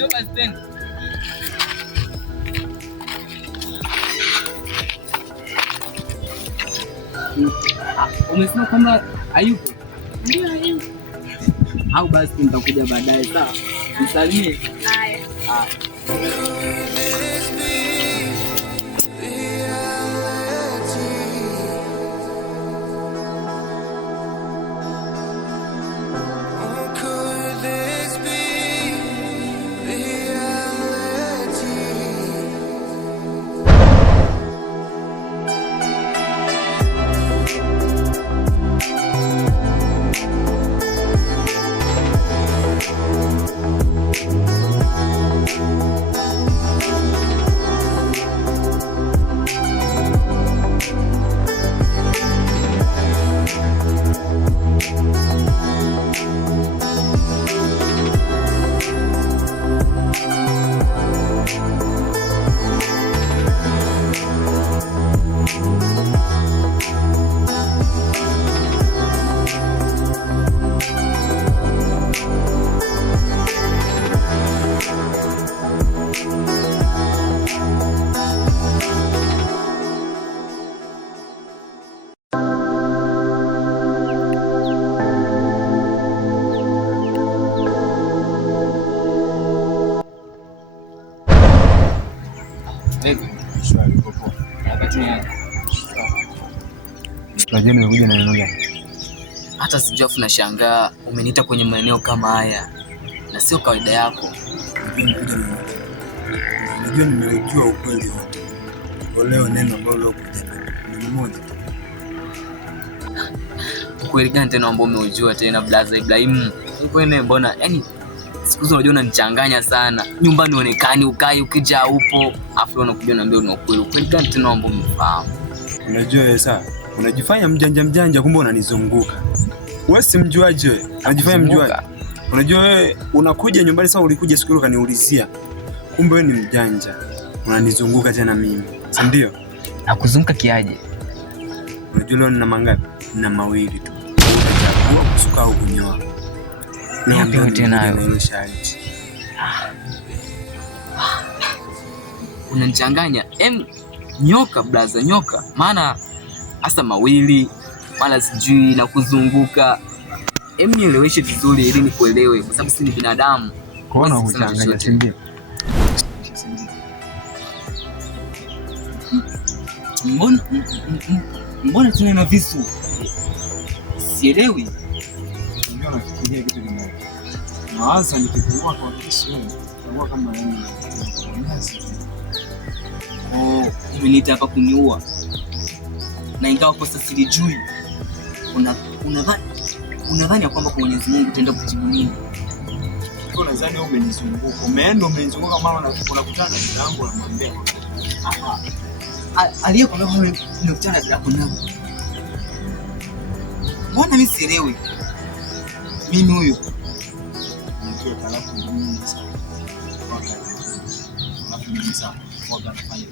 Njoo stand. Umesema kwamba hayupo? Ndio hayupo. Au basi nitakuja baadaye, sawa? Msalimie. Haya. Unajua nimekuja na neno gani? Hata sijafu nashangaa umeniita kwenye maeneo kama haya na sio kawaida yako. Unajua nimejua ukweli wote. Leo neno ambalo kuja ni mmoja. Ukweli gani tena ambao umeujua tena blaza Ibrahim? Ukweli mbona yani siku hizo unajua unanichanganya sana. Nyumbani uonekani ukai ukija upo, afu unakuja na mbona ukweli. Ukweli gani tena ambao umefahamu? Unajua wewe sasa, unajifanya mjanja kumbe unanizunguka. Wewe si mjuaje wewe? Unajifanya mjuaje? Unajua wewe unakuja nyumbani sasa, ulikuja siku ile ukaniulizia. Kumbe wewe ni mjanja. Unanizunguka tena mimi. Si ndio? Nakuzunguka kiaje? Unajua leo nina mangapi? Nina mawili tu. Utachagua kusuka au kunyoa. Leo ndio tena nayo. Unanichanganya. Nyoka blaza, nyoka. Maana hasa mawili, wala sijui na kuzunguka. Nieleweshe vizuri ili nikuelewe kwa sababu si ni binadamu. Kuona kuchanganya ndio. Mbona tuna visu? Sielewi. Ndio nafikiria kitu kimoja. Nawaza nikipungua kwa kisu, itakuwa kama yeye. Umeniita hapa kuniua. Na ingawa kosa silijui. Unadhani kwamba kwa Mwenyezi Mungu utaenda kujibu nini? Unadhani wewe umenizunguka. Umenizunguka mama na unakutana na mlango na mwambia. Aliyekuwa wewe unakutana na kuna. Mbona mimi sielewi? Mimi huyo. Ndio talafu mimi sasa. Alafu sasa kwa kufanya.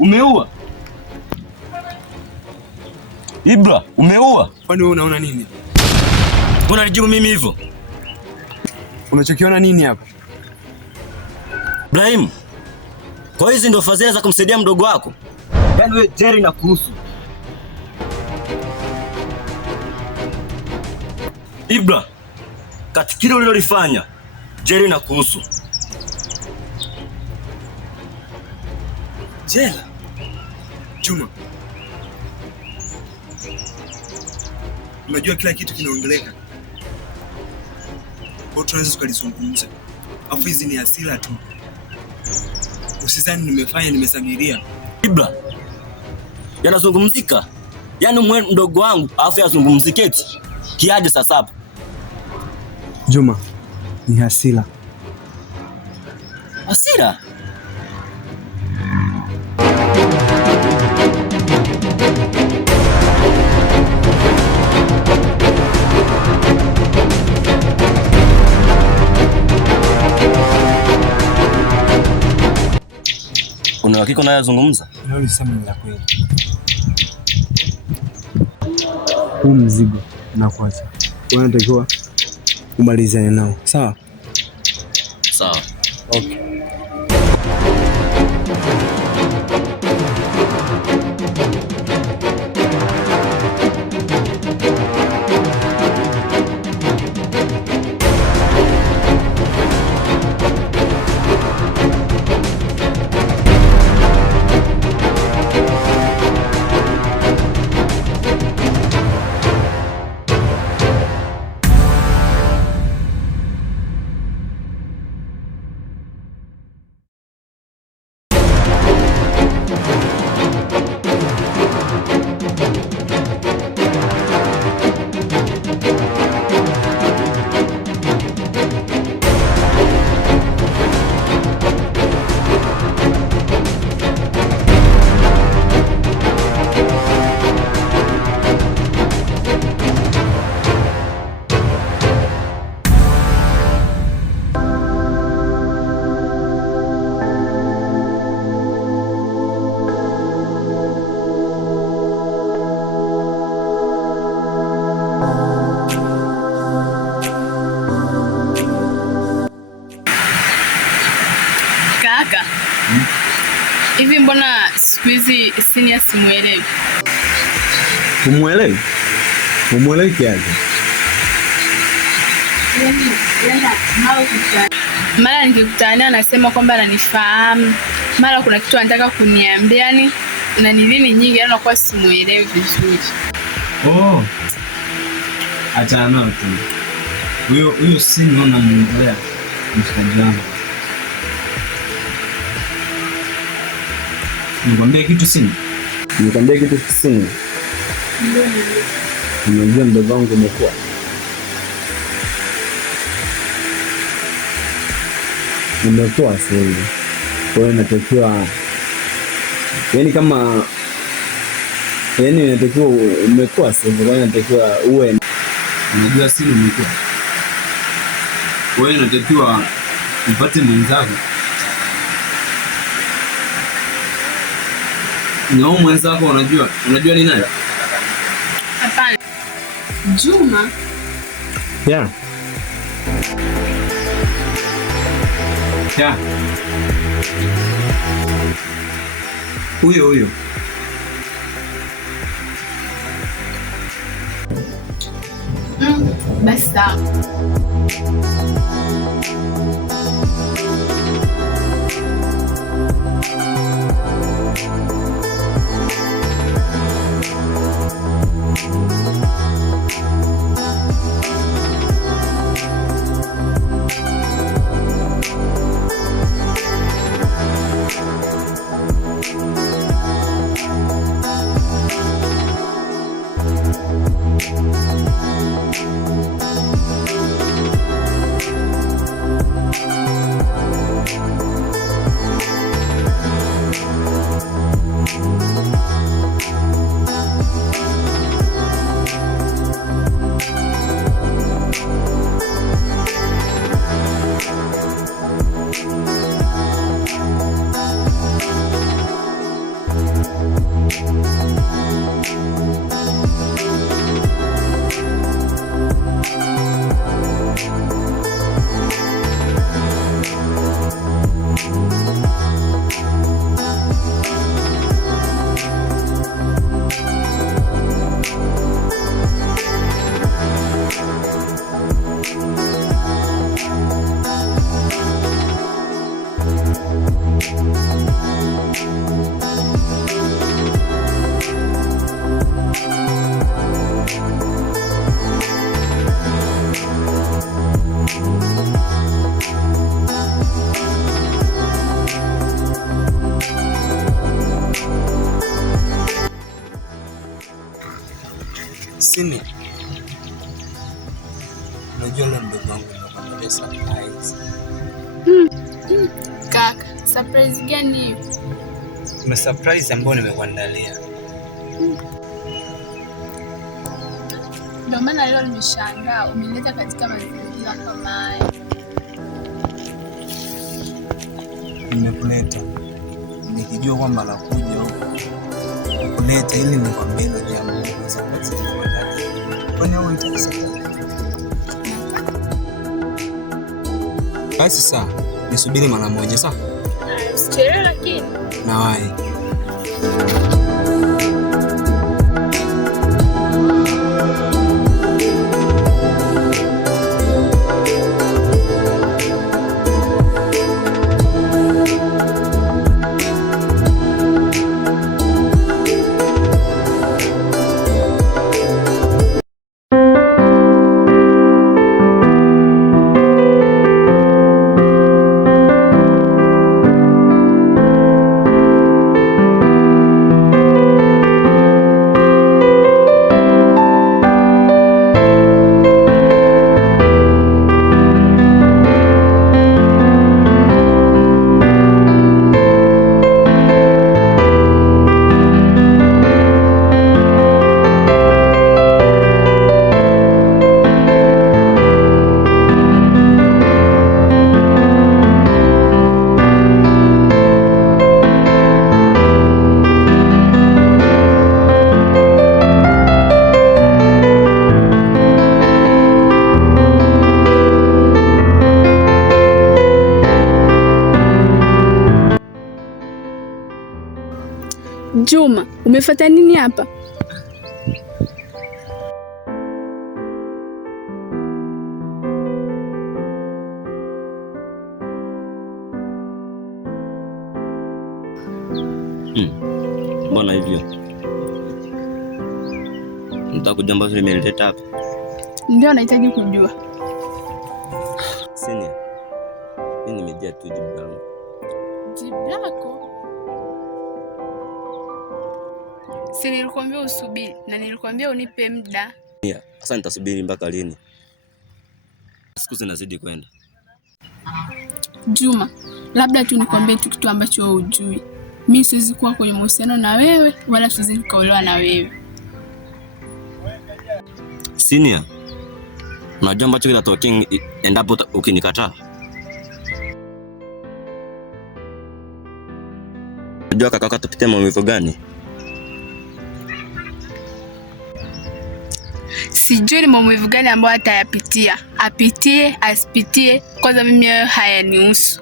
Umeua? Ibra, umeua? Kwani wewe unaona nini? Unanijibu mimi hivyo? Unachokiona nini hapa? Ibrahim, kwa hizi ndo fadhila za kumsaidia mdogo wako? Yaani wewe Jerry na kuhusu. Ibra, katika kile ulilofanya, Jerry na kuhusu. Jela. Juma, unajua kila kitu kinaongeleka, kwa tunaweza tukalizungumza. Afu hizi ni hasira tu, usizani nimesamiria. Ibra, yanazungumzika. Yaani mdogo wangu afu yazungumziketi kiaje sasa hapa? Juma, ni hasira. Hasira? Una hakika unayozungumza? Leo ni sema la kweli. Huu mzigo na kuacha. Unatakiwa umalizane nao. Sawa? Sawa. Okay. Hivi mbona siku hizi Senior simuelewi? Umuelewi? Umuelewi kiaje? Mara nikikutana anasema kwamba ananifahamu, mara kuna kitu anataka kuniambia, yani na nilini nyingi, yani nakuwa simuelewi vizuri. Oh. Acha nao tu. Huyo si naona mwendelea mshikaji wangu. Nikwambia kitu sini? Nikwambia kitu sini? Unajua mdogo wangu umekuwa. Umekuwa sasa. Kwa hiyo inatakiwa yani kama yani inatakiwa umekuwa sasa, kwa hiyo inatakiwa uwe unajua sini umekuwa. Kwa hiyo inatakiwa upate mwenzako. Na mwenzako unajua ni nani? Hapana. Juma. Yeah. Yeah. Huyo. Basi sawa. Surprise gani hiyo? Kuna surprise ambayo nimekuandalia. Ndio maana leo nimeshangaa umeleta katika mazingira kama haya. Nimekuleta nikijua kwamba nakuja huko kuleta ili nikwambie hilo jambo kwa sababu sikuandalia. Kwani wewe unataka surprise? Basi sawa, nisubiri mara moja sawa? Usichelewe lakini. Nawahi. Juma, umefuata nini hapa? Mbona hivyo? Nataka jambo hili limeleta hapa. Ndio nahitaji kujua. Sini. Mimi nimejia tu jibu langu. Jibu lako? Si nilikwambia usubiri na nilikwambia unipe muda. Sasa nitasubiri mpaka lini? Siku zinazidi kwenda. Juma, labda tu nikwambie tu kitu ambacho wewe hujui. Mimi siwezi kuwa kwenye mahusiano na wewe wala siwezi nikaolewa na wewe. Senior, unajua ambacho kitatokea endapo ukinikataa? Unajua kaka atapitia maumivu gani? Sijui ni maumivu gani ambayo atayapitia. Apitie, asipitie, kwanza mimi hayo hayanihusu.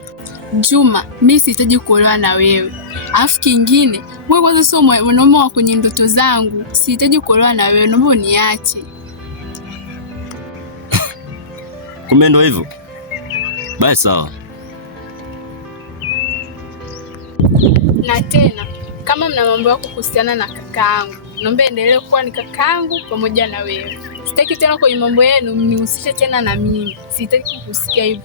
Juma, mimi sihitaji kuolewa na wewe. Alafu kingine, wewe kwanza sio mwanaume wa kwenye ndoto zangu. Sihitaji kuolewa na wewe, naomba uniache. Kumbe ndio hivyo. Basi sawa. Na tena, kama mna mambo yako kuhusiana na kakaangu, naomba endelee kuwa ni kakaangu pamoja na wewe. Sitaki tena kwenye mambo yenu mnihusishe tena na mimi. Sitaki kukusikia hivyo.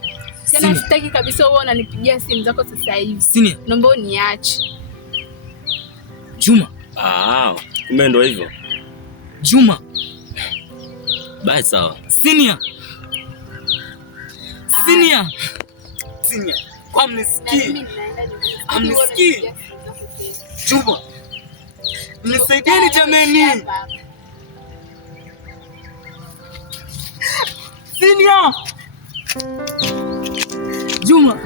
Tena sitaki kabisa wewe unanipigia simu zako sasa hivi. Naomba uniache. Juma. Kumbe ndio hivyo. Juma. Basi sawa. Senior. Kwa mnisikii. Amnisikii. Juma. Mnisaidieni jameni. Senior. Juma.